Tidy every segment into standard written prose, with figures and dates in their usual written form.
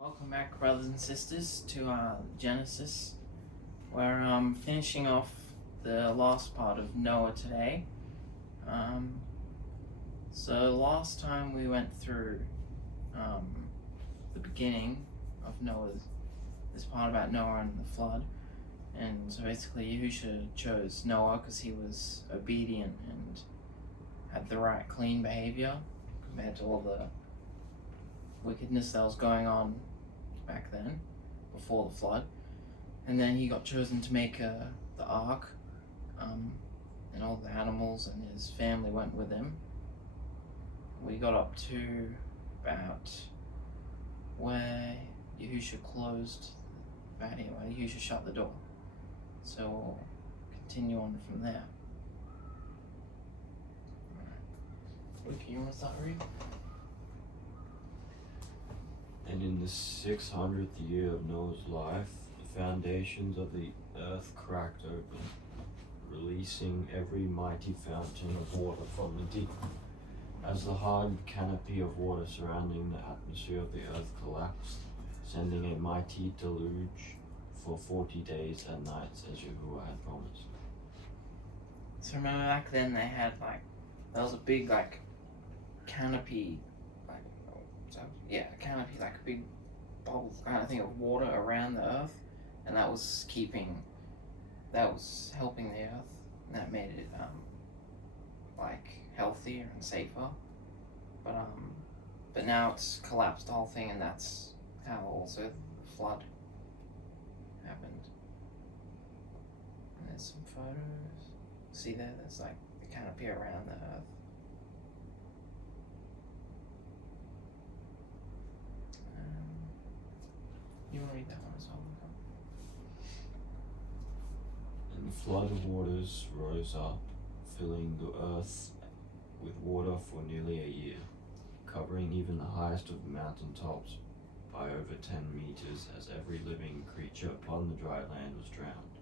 Welcome back, brothers and sisters, to Genesis. We're finishing off the last part of Noah today. So last time we went through the beginning of this part about Noah and the flood. And so basically Yahusha chose Noah because he was obedient and had the right clean behavior compared to all the wickedness that was going on back then, before the flood. And then he got chosen to make the ark, and all the animals and his family went with him. We got up to about where Yahusha Yahusha shut the door. So we'll continue on from there. Luke, you want to start reading? And in the 600th year of Noah's life, the foundations of the earth cracked open, releasing every mighty fountain of water from the deep. As the hard canopy of water surrounding the atmosphere of the earth collapsed, sending a mighty deluge for 40 days and nights as Yahuah had promised. So remember back then they had there was a big canopy, canopy, like a big bubble kind of thing of water around the earth, and that was helping the earth, and that made it healthier and safer. But now it's collapsed the whole thing, and that's how also the flood happened. And there's some photos. See there's the canopy around the earth. You want to read that one as well? And the flood of waters rose up, filling the earth with water for nearly a year, covering even the highest of the mountain tops by over 10 meters, as every living creature upon the dry land was drowned.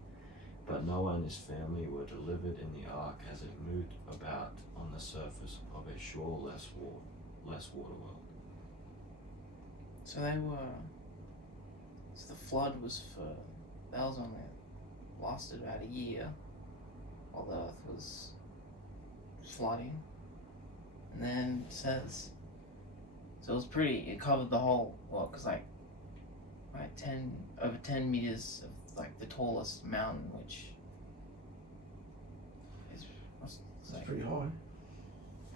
But Noah and his family were delivered in the ark as it moved about on the surface of a shoreless water world. So the flood only lasted about a year while the earth was flooding. And then it says, so it covered the whole, because over 10 meters of the tallest mountain, which is, it's pretty high.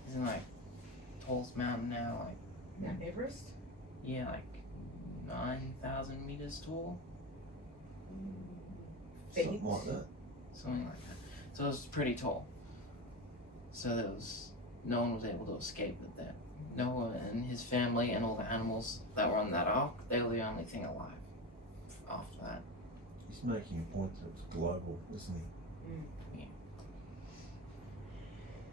Isn't tallest mountain now Mount Everest? Yeah, 9,000 meters tall. Something like that. Something like that. So it was pretty tall. So no one was able to escape with that. Noah and his family and all the animals that were on that ark, they were the only thing alive after that. He's making a point that it's global, isn't he? Yeah.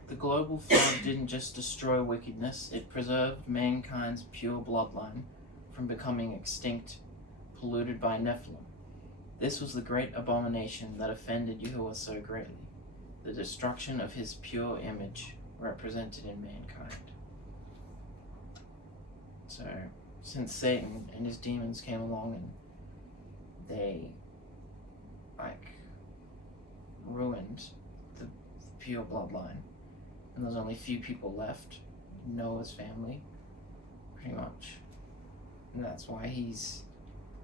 The global flood didn't just destroy wickedness, it preserved mankind's pure bloodline from becoming extinct, polluted by Nephilim. This was the great abomination that offended Yahuah so greatly, the destruction of his pure image represented in mankind. So, since Satan and his demons came along and they ruined the pure bloodline, and there's only few people left, Noah's family, pretty much. And that's why he's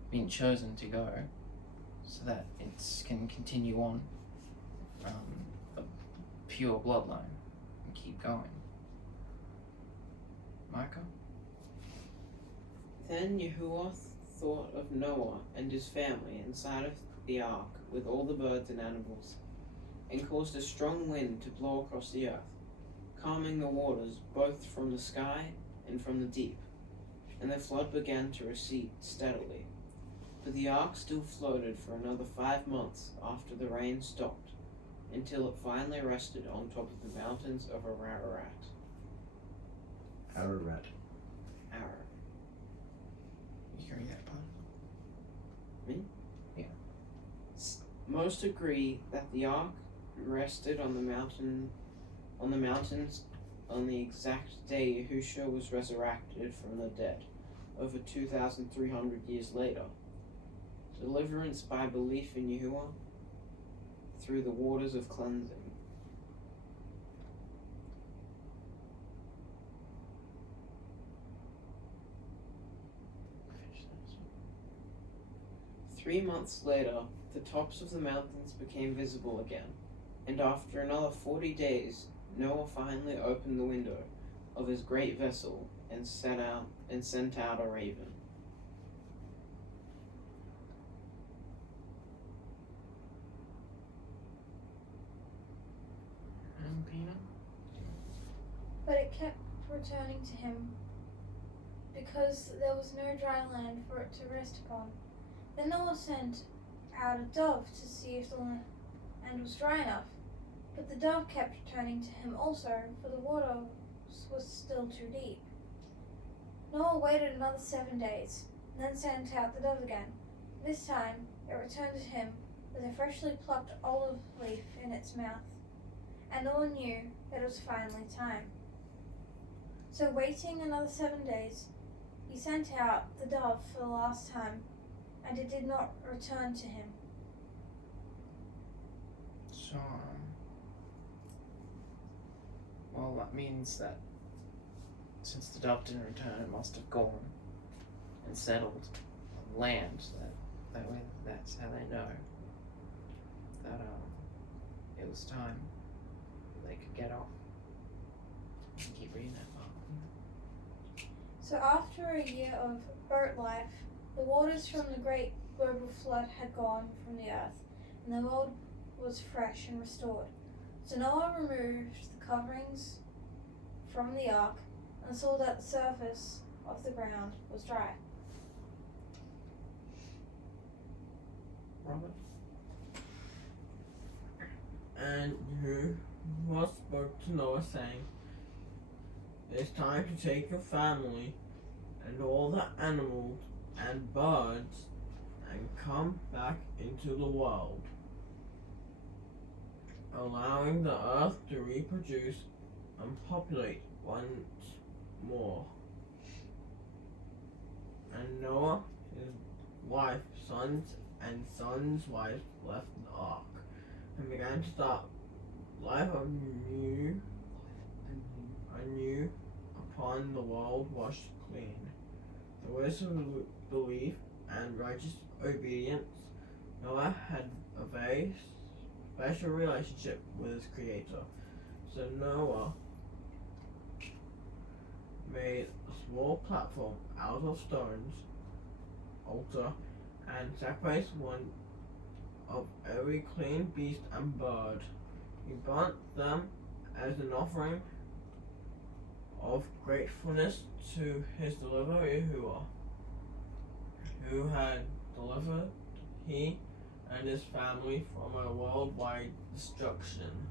been chosen to go, so that it can continue on a pure bloodline and keep going. Micah? Then Yahuah thought of Noah and his family inside of the ark with all the birds and animals, and caused a strong wind to blow across the earth, calming the waters both from the sky and from the deep. And the flood began to recede steadily. But the ark still floated for another 5 months after the rain stopped, until it finally rested on top of the mountains of Ararat. Ararat. You can read that part? Me? Yeah. Most agree that the ark rested on the mountains on the exact day Yahusha was resurrected from the dead, over 2,300 years later. Deliverance by belief in Yahuah through the waters of cleansing. Finish that. 3 months later, the tops of the mountains became visible again, and after another 40 days, Noah finally opened the window of his great vessel and sent out a raven. And Pina? But it kept returning to him because there was no dry land for it to rest upon. Then Noah sent out a dove to see if the land was dry enough. But the dove kept returning to him also, for the water was still too deep. Noah waited another 7 days, and then sent out the dove again. This time it returned to him with a freshly plucked olive leaf in its mouth, and Noah knew that it was finally time. So waiting another 7 days, he sent out the dove for the last time, and it did not return to him. So, well, that means that since the dove didn't return, it must have gone and settled on land. That way, that's how they know that it was time they could get off. Keep reading that part. So after a year of boat life, the waters from the great global flood had gone from the earth, and the world was fresh and restored. So Noah removed the coverings from the ark and saw that the surface of the ground was dry. Robert? And Yahuah spoke to Noah, saying, "It is time to take your family and all the animals and birds and come back into the world, allowing the earth to reproduce and populate once more." And Noah, his wife, sons, and sons' wives left the ark and began to start life anew upon the world washed clean. The wisdom of belief and righteous obedience, Noah had a very special relationship with his Creator. So Noah made a small platform out of stones, altar, and sacrificed one of every clean beast and bird. He burnt them as an offering of gratefulness to his deliverer Yahuah, who had delivered he and his family from a worldwide destruction.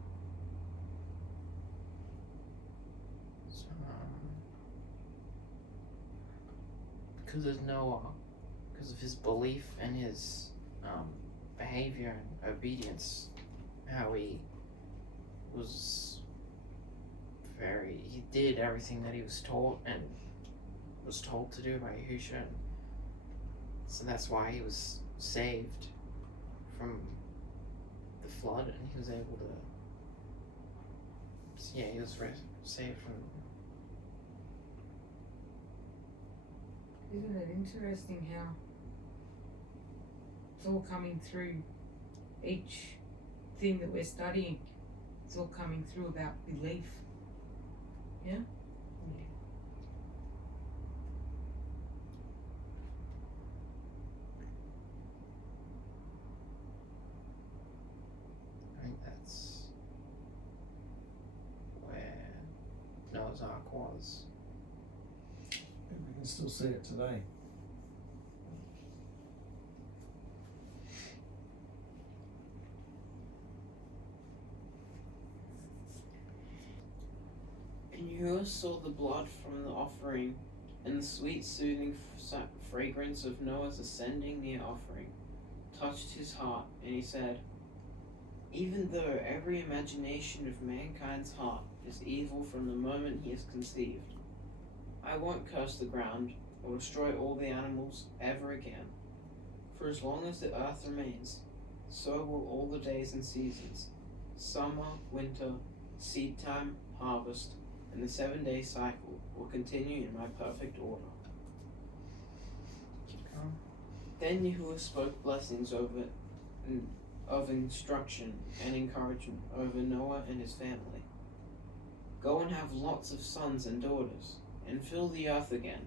So, because of Noah, because of his belief and his behavior and obedience, how he did everything that he was taught and was told to do by Yahusha. So that's why he was saved from the flood, and he was able to, he was saved from. Isn't it interesting how it's all coming through each thing that we're studying? It's all coming through about belief. Yeah? I think that's where Noah's Ark was. And we can still see it today. And Yahuah saw the blood from the offering and the sweet soothing fragrance of Noah's ascending near offering touched his heart, and he said, "Even though every imagination of mankind's heart is evil from the moment he is conceived, I won't curse the ground or destroy all the animals ever again. For as long as the earth remains, so will all the days and seasons, summer, winter, seed time, harvest, and the 7-day cycle will continue in my perfect order. Then Yahuah spoke blessings of instruction and encouragement over Noah and his family. Go and have lots of sons and daughters, and fill the earth again.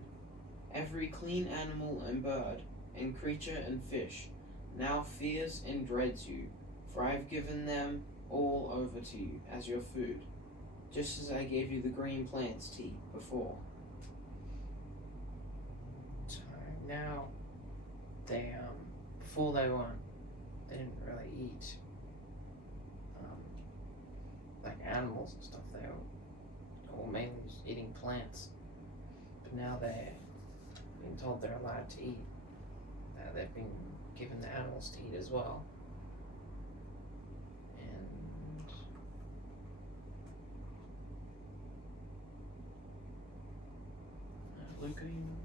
Every clean animal and bird, and creature and fish, now fears and dreads you, for I have given them all over to you as your food, just as I gave you the green plants to eat before. So now they before they didn't really eat like animals and stuff. They were all mainly just eating plants. But now they're being told they're allowed to eat. They've been given the animals to eat as well. And Luca, you know?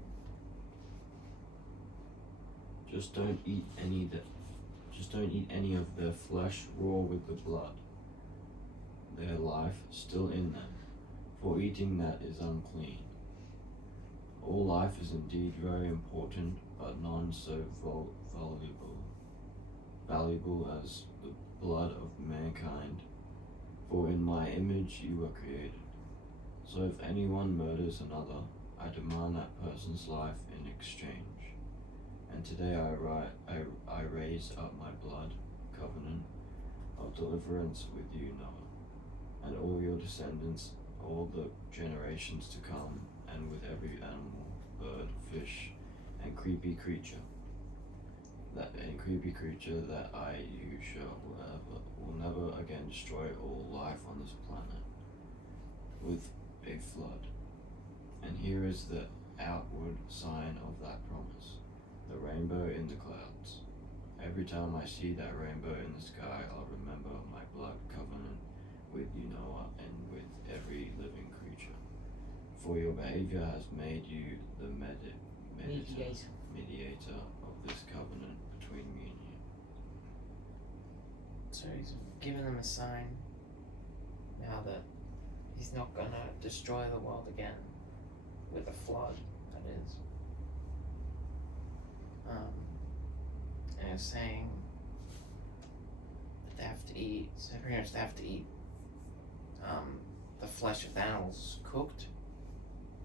Just don't eat any of their flesh raw with the blood, their life still in them, for eating that is unclean. All life is indeed very important, but none so valuable as the blood of mankind, for in my image you were created. So if anyone murders another, I demand that person's life in exchange. And today I raise up my blood covenant of deliverance with you, Noah, and all your descendants, all the generations to come, and with every animal, bird, fish, and creepy creature that I, Yahushua, will never again destroy all life on this planet with a flood. And here is the outward sign of that promise, the rainbow in the clouds. Every time I see that rainbow in the sky, I'll remember my blood covenant with you, Noah, and with every living creature. For your behavior has made you the mediator of this covenant between me and you. So he's given them a sign now that he's not gonna destroy the world again with a flood, that is. And it's saying that they have to eat, so pretty much they have to eat the flesh of the animals cooked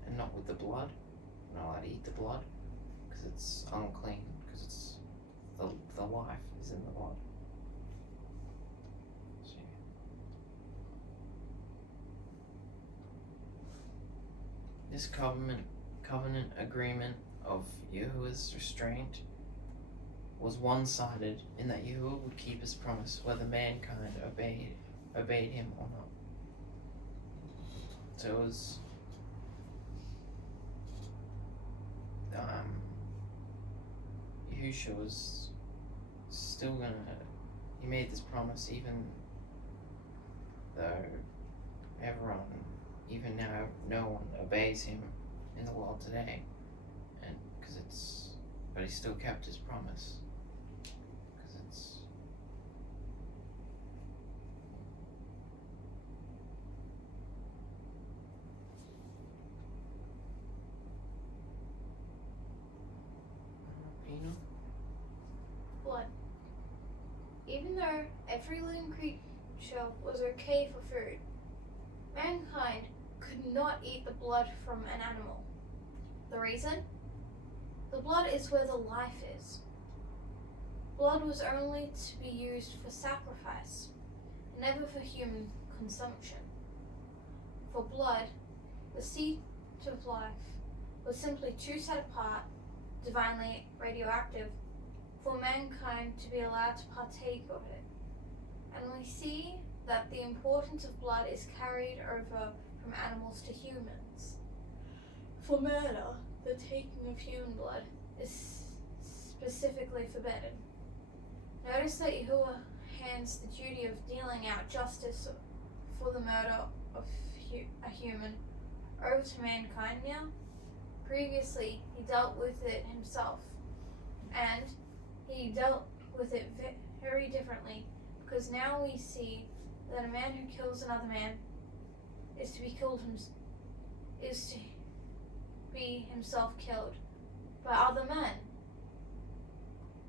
and not with the blood. They're not allowed to eat the blood because it's unclean, because it's the life is in the blood. So, this covenant agreement of Yahuah's restraint was one-sided in that Yahuah would keep his promise whether mankind obeyed him or not. So it was Yahushua was still he made this promise even though even now no one obeys him in the world today, and but he still kept his promise. Blood. Even though every living creature was okay for food, mankind could not eat the blood from an animal. The reason? The blood is where the life is. Blood was only to be used for sacrifice, never for human consumption. For blood, the seat of life, was simply too set apart, divinely radioactive, for mankind to be allowed to partake of it. And we see that the importance of blood is carried over from animals to humans. For murder, the taking of human blood is specifically forbidden. Notice that Yahuah hands the duty of dealing out justice for the murder of a human over to mankind now, previously he dealt with it himself, and he dealt with it very differently, because now we see that a man who kills another man is to be himself killed by other men.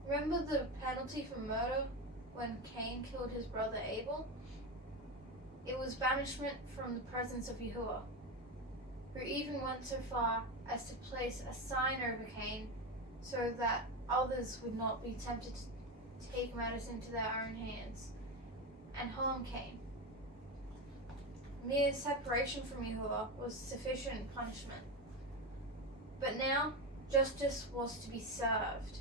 Remember the penalty for murder when Cain killed his brother Abel? It was banishment from the presence of Yahuah, who even went so far as to place a sign over Cain so that others would not be tempted to take matters into their own hands and harm Cain. Mere separation from Yahuah was sufficient punishment. But now, justice was to be served.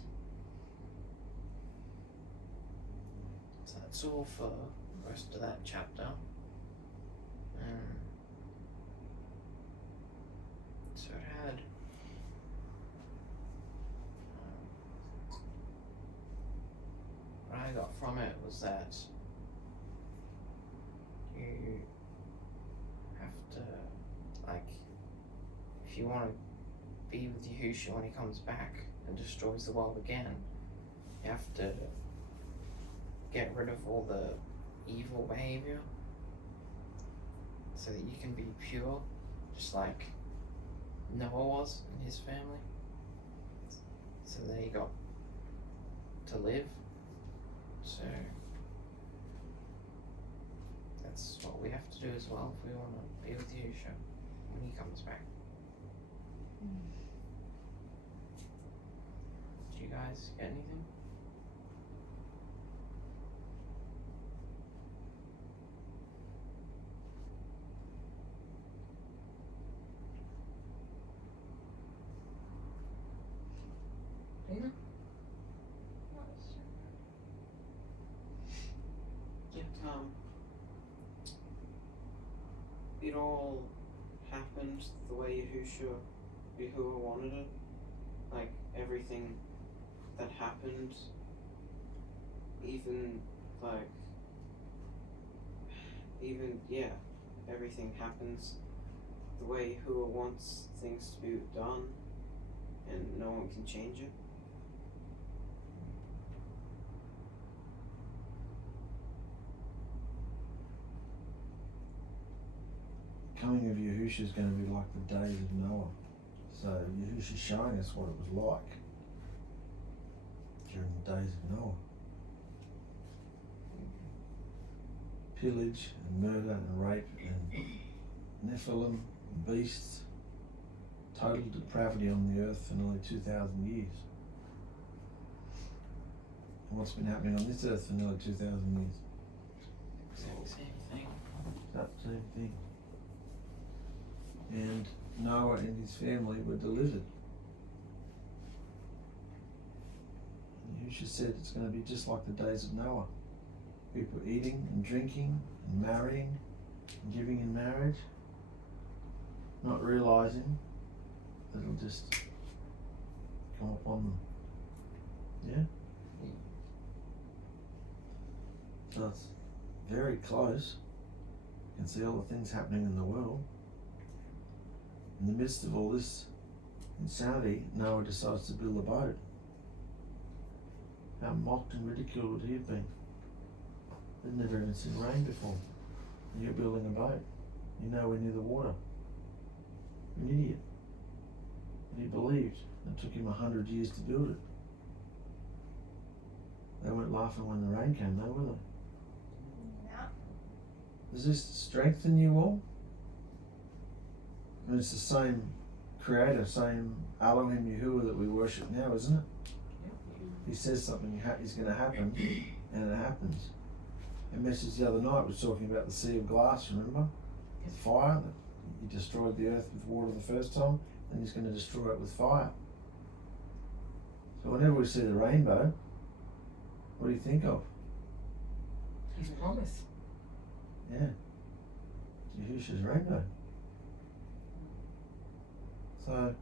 So that's all for the rest of that chapter. So it had what I got from it was that you have to, like, if you want to be with Yahushua when he comes back and destroys the world again, you have to get rid of all the evil behavior so that you can be pure, just like Noah was and his family, so they got to live. So that's what we have to do as well if we want to be with Yahushua when he comes back. Do you guys get anything? Lena? It all happened the way Yahuah wanted it. Like, everything that happened, everything happens the way Yahuah wants things to be done, and no one can change it. Coming of Yahushua is going to be like the days of Noah. So Yahushua is showing us what it was like during the days of Noah. Pillage and murder and rape and Nephilim and beasts, total depravity on the earth for nearly 2,000 years. And what's been happening on this earth for nearly 2,000 years? Same thing. That same thing. And Noah and his family were delivered. And Yahushua said it's going to be just like the days of Noah. People eating and drinking and marrying and giving in marriage, not realizing that it'll just come upon them. Yeah? So it's very close. You can see all the things happening in the world. In the midst of all this insanity, Noah decides to build a boat. How mocked and ridiculed would he have been? They'd never even seen rain before. And you're building a boat. You're nowhere near the water. You're an idiot. But he believed. It took him 100 years to build it. They weren't laughing when the rain came though, were they? No. Does this strengthen you all? I mean, it's the same creator, same Elohim Yahuah that we worship now, isn't it? He says something is going to happen, and it happens. A message the other night was talking about the sea of glass, remember? The fire, that he destroyed the earth with water the first time, and he's going to destroy it with fire. So whenever we see the rainbow, what do you think of? His promise. Yeah. Yahusha's rainbow. So,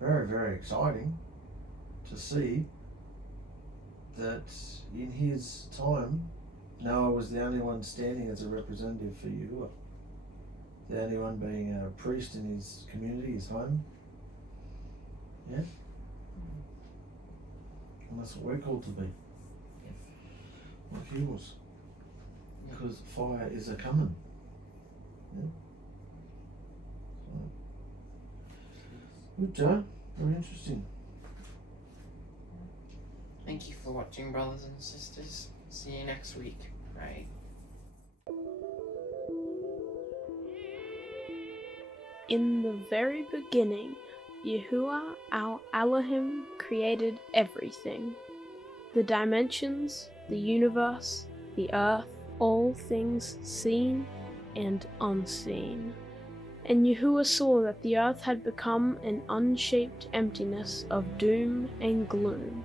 very, very exciting to see that in his time, Noah was the only one standing as a representative for Yahuah. The only one being a priest in his community, his home. Yeah? And that's what we're called to be. Like he was. Because fire is a coming. Yeah? So. Good, Joe. Very interesting. Thank you for watching, brothers and sisters. See you next week. Right. In the very beginning, Yahuah our Elohim created everything. The dimensions, the universe, the earth, all things seen and unseen. And Yahuah saw that the earth had become an unshaped emptiness of doom and gloom.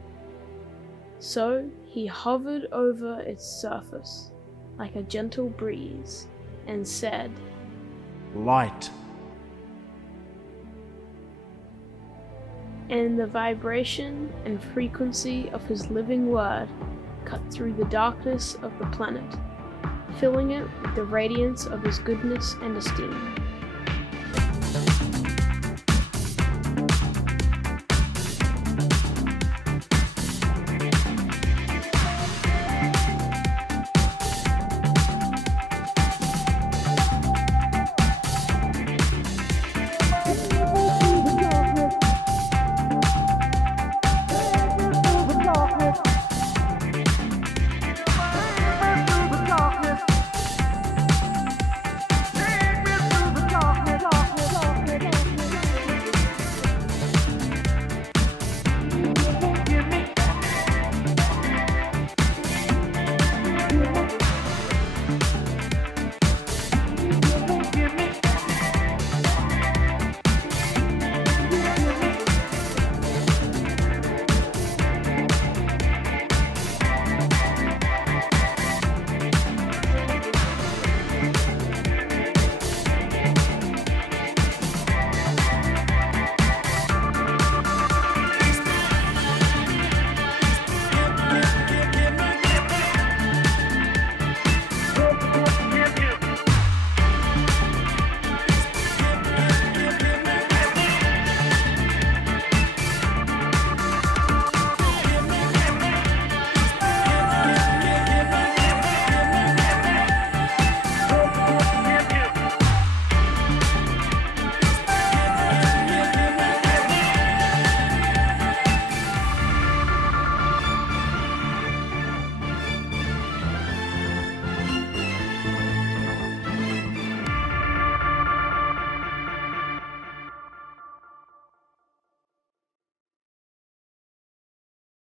So he hovered over its surface like a gentle breeze and said, Light. And the vibration and frequency of his living word cut through the darkness of the planet, filling it with the radiance of his goodness and esteem.